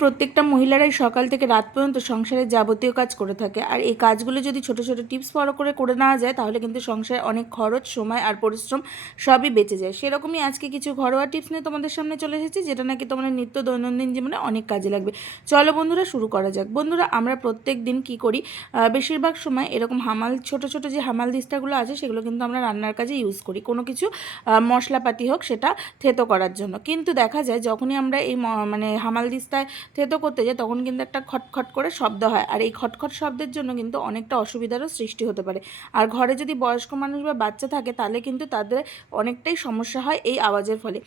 প্রত্যেকটা মহিলারাই সকাল থেকে রাত পর্যন্ত সংসারের যাবতীয় কাজ করে থাকে। আর এই কাজগুলো যদি ছোট ছোট টিপস ফলো করে করে নেওয়া যায়, তাহলে কিন্তু সংসারে অনেক খরচ, সময় আর পরিশ্রম সবই বেঁচে যায়। সেরকমই আজকে কিছু ঘরোয়া টিপস নিয়ে তোমাদের সামনে চলে এসেছি, যেটা নাকি তোমাদের নিত্য দৈনন্দিন জীবনে অনেক কাজে লাগবে। চলো বন্ধুরা, শুরু করা যাক। বন্ধুরা, আমরা প্রত্যেক দিন কী করি? বেশিরভাগ সময় এরকম হামাল, ছোট ছোট যে হামাল দিস্তাগুলো আছে, সেগুলো কিন্তু আমরা রান্নার কাজে ইউজ করি। কোনো কিছু মশলাপাতি হোক, সেটা থেতো করার জন্য। কিন্তু দেখা যায়, যখনই আমরা এই মানে হামাল দিস্তায় থেতো করতে যাই তখন কিন্তু একটা খটখট করে শব্দ হয়। আর এই খটখট শব্দের জন্য কিন্তু অনেকটা অসুবিধারও সৃষ্টি হতে পারে। আর ঘরে যদি বয়স্ক মানুষ বা বাচ্চা থাকে, তাহলে কিন্তু তাদের অনেকটাই সমস্যা হয় এই আওয়াজের ফলে।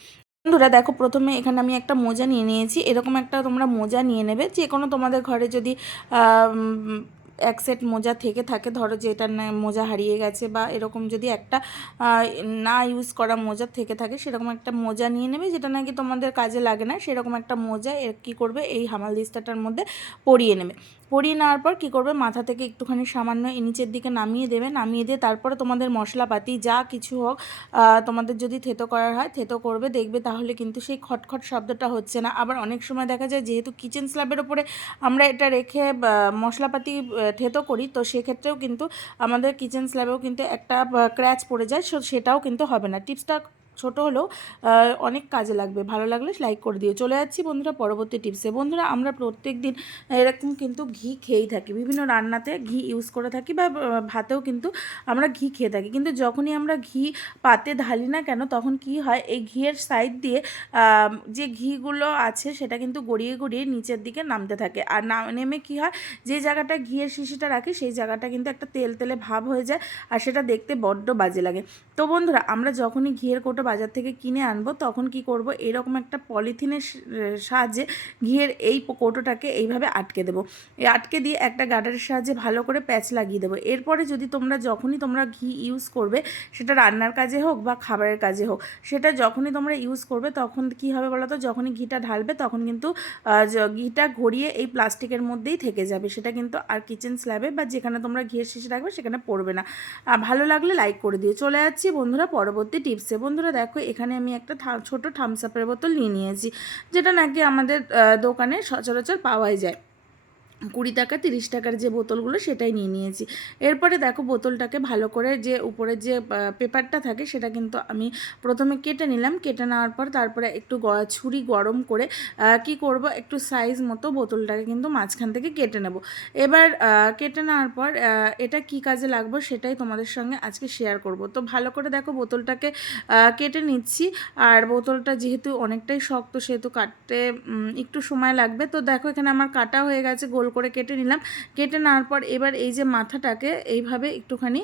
বন্ধুরা, দেখো প্রথমে এখানে আমি একটা মোজা নিয়ে নিয়েছি। এরকম একটা তোমরা মোজা নিয়ে নেবে। যে কোনো তোমাদের ঘরে যদি এক সেট মোজা থেকে থাকে, ধরো যে এটা মোজা হারিয়ে গেছে বা এরকম যদি একটা না ইউজ করা মোজা থেকে থাকে, সেরকম একটা মোজা নিয়ে নেবে, যেটা নাকি তোমাদের কাজে লাগে না, সেরকম একটা মোজা কী করবে, এই হামাল দিস্তাটার মধ্যে পরিয়ে নেবে। পরিয়ে নেওয়ার পর কী করবে? মাথা থেকে একটুখানি সামান্য নিচের দিকে নামিয়ে দেবে। নামিয়ে দিয়ে তারপরে তোমাদের মশলাপাতি যা কিছু হোক তোমাদের যদি থেতো করার হয়, থেতো করবে, দেখবে তাহলে কিন্তু সেই খটখট শব্দটা হচ্ছে না। আবার অনেক সময় দেখা যায় যেহেতু কিচেন স্ল্যাবের ওপরে আমরা এটা রেখে মশলাপাতি থেতো করি, তো সেক্ষেত্রেও কিন্তু আমাদের কিচেন স্ল্যাবেও কিন্তু একটা ক্র্যাচ পড়ে যায় সেটাও কিন্তু হবে না। টিপসটা ছোট হলেও অনেক কাজে লাগবে। ভালো লাগলে লাইক করে দিও। চলে যাচ্ছি বন্ধুরা পরবর্তী টিপসে বন্ধুরা, আমরা প্রত্যেক দিন এরকম কিন্তু ঘি খেয়েই থাকি। বিভিন্ন রান্নাতে ঘি ইউজ করে থাকি বা ভাতেও কিন্তু আমরা ঘি খেয়ে থাকি। কিন্তু যখনই আমরা ঘি পাতে ঢালি না কেন, তখন কি হয়? এই ঘিয়ের সাইড দিয়ে যে ঘিগুলো আছে, সেটা কিন্তু গড়িয়ে গড়িয়ে নিচের দিকে নামতে থাকে। আর না, নেমে কি হয়? যে জায়গাটা ঘিয়ের শিশিটা রাখি, সেই জায়গাটা কিন্তু একটা তেল তেলে ভাব হয়ে যায়, আর সেটা দেখতে বড্ড বাজে লাগে। তো বন্ধুরা, আমরা যখনই ঘিয়ের কোটো বাজার থেকে কিনে আনব, তখন কি করব? এরকম একটা পলিথিনের সাহায্যে ঘিয়ের এই কৌটোটাকে এইভাবে আটকে দেবো। এই আটকে দিয়ে একটা গার্ডারের সাহায্যে ভালো করে প্যাচ লাগিয়ে দেবো। এরপরে যদি তোমরা, যখনই তোমরা ঘি ইউজ করবে, সেটা রান্নার কাজে হোক বা খাবারের কাজে হোক, সেটা যখনই তোমরা ইউজ করবে, তখন কি হবে বলো তো যখনই ঘিটা ঢালবে, তখন কিন্তু ঘিটা ঘড়িয়ে এই প্লাস্টিকের মধ্যেই থেকে যাবে। সেটা কিন্তু আর কিচেন স্ল্যাবে বা যেখানে তোমরা ঘিয়ের শিশি রাখবে, সেখানে পড়বে না। ভালো লাগলে লাইক করে দিও। চলে যাচ্ছি বন্ধুরা পরবর্তী টিপসে বন্ধুরা দেখো এখানে আমি একটা ছোট থামসাপের বোতল নিয়ে নিয়েছি, যেটা নাকি আমাদের দোকানে সচরাচর পাওয়াই যায়। কুড়ি টাকা, তিরিশ টাকার যে বোতলগুলো সেটাই নিয়ে নিয়েছি। এরপরে দেখো বোতলটাকে ভালো করে যে উপরে যে পেপারটা থাকে সেটা কিন্তু আমি প্রথমে কেটে নিলাম। কেটে নেওয়ার পর তারপরে একটু ছুরি গরম করে কি করব? একটু সাইজ মতো বোতলটাকে কিন্তু মাঝখান থেকে কেটে নেব। এবার কেটে নেওয়ার পর এটা কি কাজে লাগবে সেটাই তোমাদের সঙ্গে আজকে শেয়ার করব। তো ভালো করে দেখো বোতলটাকে কেটে নিচ্ছি। আর বোতলটা যেহেতু অনেকটাই শক্ত, সেহেতু কাটতে একটু সময় লাগবে। তো দেখো এখানে আমার কাটা হয়ে গেছে, গোল করে কেটে নিলাম। কেটে নেওয়ার পর এবার এই যে মাথাটাকে এইভাবে একটুখানি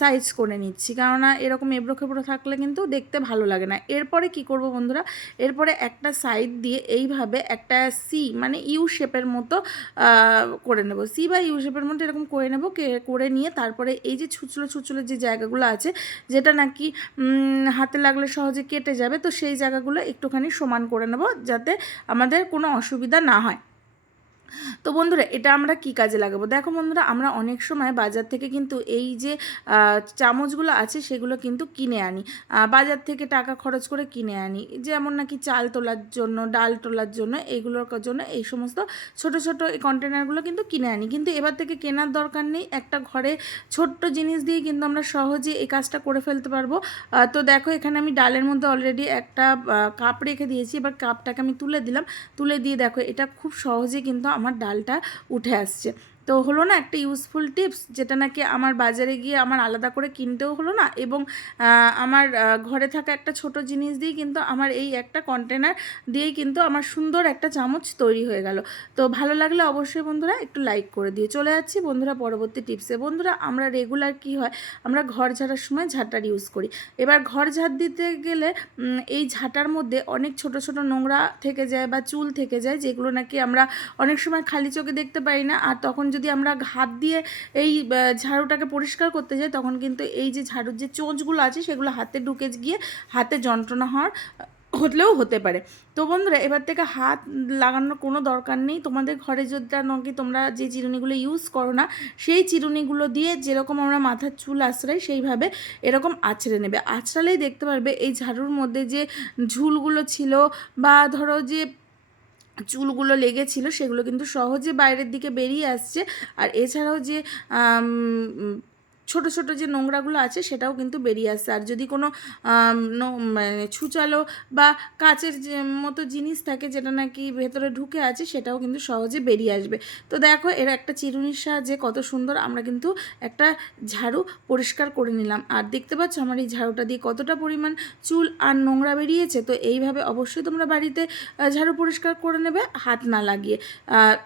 সাইজ করে নিচ্ছি। কেননা এরকম এবড়ো খেবড়ো থাকলে কিন্তু দেখতে ভালো লাগে না। এরপরে কি করব বন্ধুরা? এরপরে একটা সাইড দিয়ে এইভাবে একটা সি মানে ইউ শেপের মতো করে নেব। সি বা ইউ শেপের মতো এরকম করে নেব করে নিয়ে তারপরে এই যে ছুচলো ছুচলো যে জায়গাগুলো আছে, যেটা নাকি হাতে লাগলে সহজে কেটে যাবে, তো সেই জায়গাগুলো একটুখানি সমান করে নেব, যাতে আমাদের কোনো অসুবিধা না হয়। তো বন্ধুরা, এটা আমরা কি কাজে লাগাবো? দেখো বন্ধুরা, আমরা অনেক সময় বাজার থেকে কিন্তু এই যে চামচগুলো আছে, সেগুলো কিন্তু কিনে আনি। বাজার থেকে টাকা খরচ করে কিনে আনি। যেমন নাকি চাল তোলার জন্য, ডাল তোলার জন্য এইগুলোর জন্য এই সমস্ত ছোট ছোট কন্টেনারগুলো কিন্তু কিনে আনি। কিন্তু এবার থেকে কেনার দরকার নেই। একটা ঘরে ছোট্ট জিনিস দিয়ে কিন্তু আমরা সহজে এই কাজটা করে ফেলতে পারব। তো দেখো, এখানে আমি ডালের মধ্যে অলরেডি একটা কাপ রেখে দিয়েছি। এবার কাপটাকে আমি তুলে দিলাম। তুলে দিয়ে দেখো, এটা খুব সহজে কিন্তু আমার ডালটা উঠে আসছে। তো হলো না একটা ইউজফুল টিপস যেটা নাকি আমার বাজারে গিয়ে আমার আলাদা করে কিনতেও হলো না এবং আমার ঘরে থাকা একটা ছোট জিনিস দিয়ে কিন্তু আমার এই একটা কন্টেনার দিয়েই কিন্তু আমার সুন্দর একটা চামচ তৈরি হয়ে গেল। তো ভালো লাগলে অবশ্যই বন্ধুরা একটু লাইক করে দিয়ে চলে যাচ্ছি বন্ধুরা পরবর্তী টিপসে বন্ধুরা, আমরা রেগুলার কি হয়? আমরা ঘর ঝাড়ার সময় ঝাঁটার ইউজ করি। এবার ঘর ঝাড় দিতে গেলে এই ঝাঁটার মধ্যে অনেক ছোট ছোট নোংরা থেকে যায় বা চুল থেকে যায় যেগুলো নাকি আমরা অনেক সময় খালি চোখে দেখতে পাই না। আর তখন আমরা হাত দিয়ে এই ঝাড়ুটাকে পরিষ্কার করতে যাই, তখন কিন্তু এই যে ঝাড়ুর যে চোঁচগুলো আছে, সেগুলো হাতে ঢুকে গিয়ে হাতে যন্ত্রণা হওয়ার হলেও হতে পারে। তো বন্ধুরা, এবার থেকে হাত লাগানোর কোনো দরকার নেই। তোমাদের ঘরে যেটা নাকি তোমরা যে চিরুনিগুলো ইউজ করো না, সেই চিরুনিগুলো দিয়ে যেরকম আমরা মাথার চুল আশ্রাই সেইভাবে এরকম আছড়ে নেবে। আছড়ালেই দেখতে পারবে এই ঝাড়ুর মধ্যে যে ঝুলগুলো ছিল বা ধরো যে চুলগুলো লেগেছিল সেগুলো কিন্তু সহজে বাইরের দিকে বেরিয়ে আসছে। আর এছাড়াও যে ছোট ছোট যে নোংরাগুলো আছে সেটাও কিন্তু বেরিয়ে আসছে। আর যদি কোনো মানে ছুচালো বা কাচের মতো জিনিস থাকে যেটা নাকি ভেতরে ঢুকে আছে সেটাও কিন্তু সহজে বেরিয়ে আসবে। তো দেখো এর একটা চিরুনির সাহায্যে কত সুন্দর আমরা কিন্তু একটা ঝাড়ু পরিষ্কার করে নিলাম। আর দেখতে পাচ্ছ আমার এই ঝাড়ুটা দিয়ে কতটা পরিমাণ চুল আর নোংরা বেরিয়েছে? তো এইভাবে অবশ্যই তোমরা বাড়িতে ঝাড়ু পরিষ্কার করে নেবে, হাত না লাগিয়ে।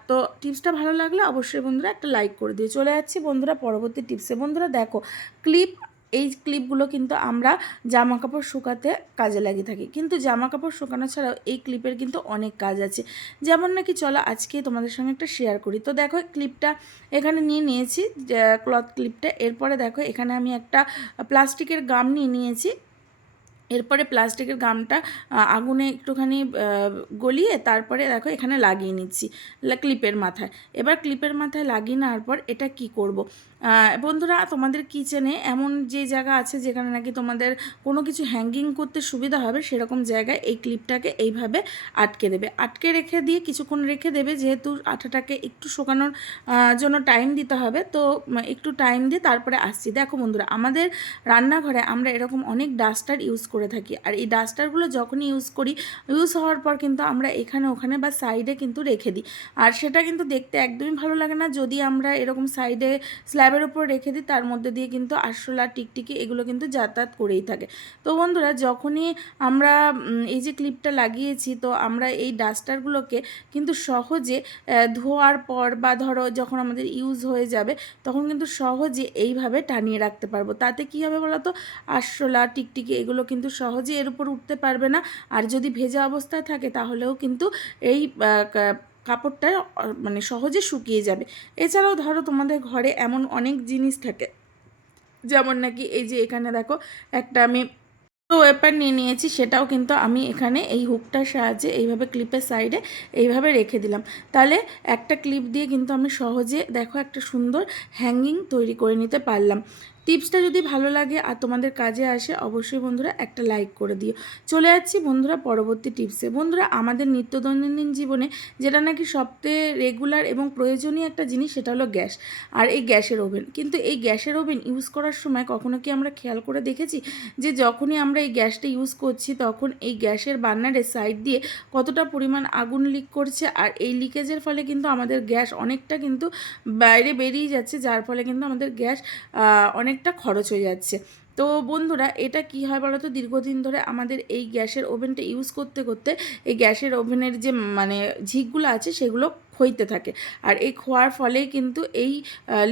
তো টিপসটা ভালো লাগলে অবশ্যই বন্ধুরা একটা লাইক করে দিও। চলে যাচ্ছি বন্ধুরা পরবর্তী টিপসে। বন্ধুরা দেখো ক্লিপ এই ক্লিপগুলো কিন্তু আমরা জামা কাপড় শুকাতে কাজে লাগিয়ে থাকি। কিন্তু জামা কাপড় শুকানো ছাড়াও এই ক্লিপের কিন্তু অনেক কাজ আছে। যেমন নাকি চলো আজকে তোমাদের সঙ্গে একটা শেয়ার করি। তো দেখো ক্লিপটা এখানে নিয়ে নিয়েছি ক্লথ ক্লিপটা এরপরে দেখো, এখানে আমি একটা প্লাস্টিকের গাম নিয়ে নিয়েছি। এরপরে প্লাস্টিকের গামটা আগুনে একটুখানি গলিয়ে তারপরে দেখো এখানে লাগিয়ে নিচ্ছি ক্লিপের মাথায়। এবার ক্লিপের মাথায় লাগিয়ে নেওয়ার পর এটা কি করব। বন্ধুরা তোমাদের কিচেনে এমন যে জায়গা আছে যেখানে নাকি তোমাদের কোনো কিছু হ্যাঙ্গিং করতে সুবিধা হবে, সেরকম জায়গায় এই ক্লিপটাকে এইভাবে আটকে দেবে। আটকে রেখে দিয়ে কিছুক্ষণ রেখে দেবে, যেহেতু আঠাটাকে একটু শুকানোর জন্য টাইম দিতে হবে, তো একটু টাইম দিয়ে তারপরে আসছি। দেখো বন্ধুরা, আমাদের রান্নাঘরে আমরা এরকম অনেক ডাস্টার ইউজ করে থাকি। আর এই ডাস্টারগুলো যখনই ইউজ করি ইউজ হওয়ার পর কিন্তু আমরা এখানে, ওখানে বা সাইডে কিন্তু রেখে দিই। আর সেটা কিন্তু দেখতে একদমই ভালো লাগে না। যদি আমরা এরকম সাইডে স্ল্যাবের ওপর রেখে দিই, তার মধ্যে দিয়ে কিন্তু আরশোলা, টিকটিকি এগুলো কিন্তু যাতায়াত করেই থাকে। তো বন্ধুরা, যখনই আমরা এই যে ক্লিপটা লাগিয়েছি, তো আমরা এই ডাস্টারগুলোকে কিন্তু সহজে ধোয়ার পর বা ধরো যখন আমাদের ইউজ হয়ে যাবে, তখন কিন্তু সহজে এইভাবে টানিয়ে রাখতে পারব। তাতে কী হবে বলো তো আরশোলা, টিকটিকি এগুলো কিন্তু সহজে এর উপর উঠতে পারবে না। আর যদি ভেজা অবস্থায় থাকে, তাহলেও কিন্তু এই কাপড়টা মানে সহজে শুকিয়ে যাবে। এছাড়াও ধরো তোমাদের ঘরে এমন অনেক জিনিস থাকে, যেমন নাকি এই যে এখানে দেখো, একটা আমি তো ওয়েপার নিয়ে নিয়েছি, সেটাও কিন্তু আমি এখানে এই হুকটার সাহায্যে এইভাবে ক্লিপের সাইডে এইভাবে রেখে দিলাম। তাহলে একটা ক্লিপ দিয়ে কিন্তু আমি সহজে দেখো একটা সুন্দর হ্যাঙ্গিং তৈরি করে নিতে পারলাম। টিপসটা যদি ভালো লাগে আর তোমাদের কাজে আসে অবশ্যই বন্ধুরা একটা লাইক করে দিও। চলে যাচ্ছি বন্ধুরা পরবর্তী টিপসে। বন্ধুরা আমাদের নিত্য দৈনন্দিন জীবনে যেটা নাকি সবথেকে রেগুলার এবং প্রয়োজনীয় একটা জিনিস সেটা হলো গ্যাস আর এই গ্যাসের ওভেন। কিন্তু এই গ্যাসের ওভেন ইউজ করার সময় কখনো কি আমরা খেয়াল করে দেখেছি যে যখনই আমরা এই গ্যাসটা ইউজ করছি তখন এই গ্যাসের বার্নারের সাইড দিয়ে কতটা পরিমাণ আগুন লিক করছে আর এই লিকেজের ফলে কিন্তু আমাদের গ্যাস অনেকটা কিন্তু বাইরে বেরিয়ে যাচ্ছে যার ফলে কিন্তু আমাদের গ্যাস আহ, অনেকটা খরচ হয়ে যাচ্ছে। তো বন্ধুরা, এটা কি হয় বলো তো? দীর্ঘদিন ধরে আমাদের এই গ্যাসের ওভেনটা ইউজ করতে করতে এই গ্যাসের ওভেনের যে মানে ঝিকগুলো আছে সেগুলো ক্ষইতে থাকে। আর এই খোয়ার ফলেই কিন্তু এই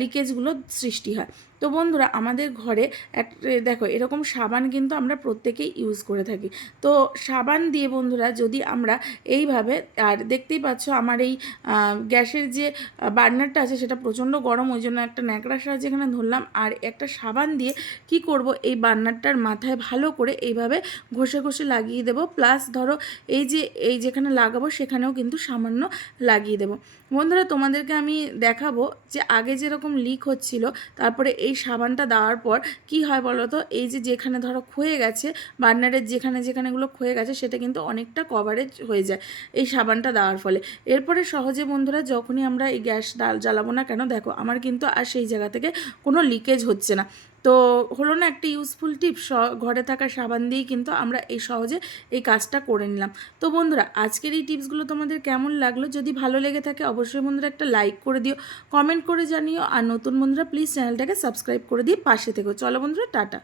লিকেজগুলো সৃষ্টি হয়। তো বন্ধুরা, আমাদের ঘরে এক দেখো, এরকম সাবান কিন্তু আমরা প্রত্যেকেই ইউজ করে থাকি। তো সাবান দিয়ে বন্ধুরা, যদি আমরা এইভাবে, আর দেখতেই পাচ্ছ আমার এই গ্যাসের যে বার্নারটা আছে, সেটা প্রচণ্ড গরম, ওই জন্য একটা ন্যাকড়ার সাহায্যে এখানে ধরলাম। আর একটা সাবান দিয়ে কি করব, এই বার্নারটার মাথায় ভালো করে এইভাবে ঘষে ঘষে লাগিয়ে দেবো। প্লাস ধরো, এই যে, এই যেখানে লাগাবো, সেখানেও কিন্তু সামান্য লাগিয়ে দেবো। বন্ধুরা, তোমাদেরকে আমি দেখাবো যে আগে যেরকম লিক হচ্ছিল, তারপরে এই সাবানটা দেওয়ার পর কি হয় বলো তো? এই যে যেখানে ধরো ক্ষয়ে গেছে, বার্নারের যেখানে যেখানেগুলো ক্ষয়ে গেছে, সেটা কিন্তু অনেকটা কভারেজ হয়ে যায় এই সাবানটা দেওয়ার ফলে। এরপরে সহজে বন্ধুরা, যখনই আমরা এই গ্যাস ডাল জ্বালাবো না কেন, দেখো, আমার কিন্তু আর সেই জায়গা থেকে কোনো লিকেজ হচ্ছে না। তো হলো না একটা ইউজফুল টিপ ঘরে থাকা সাবান দিয়েই কিন্তু আমরা এই সহজে এই কাজটা করে নিলাম। তো বন্ধুরা, আজকের এই টিপসগুলো তোমাদের কেমন লাগল? যদি ভালো লেগে থাকে, অবশ্যই বন্ধুরা একটা লাইক করে দিও কমেন্ট করে জানিও, আর নতুন বন্ধুরা প্লিজ চ্যানেলটাকে সাবস্ক্রাইব করে দিয়ে পাশে থেকো। চলো বন্ধুরা, টাটা।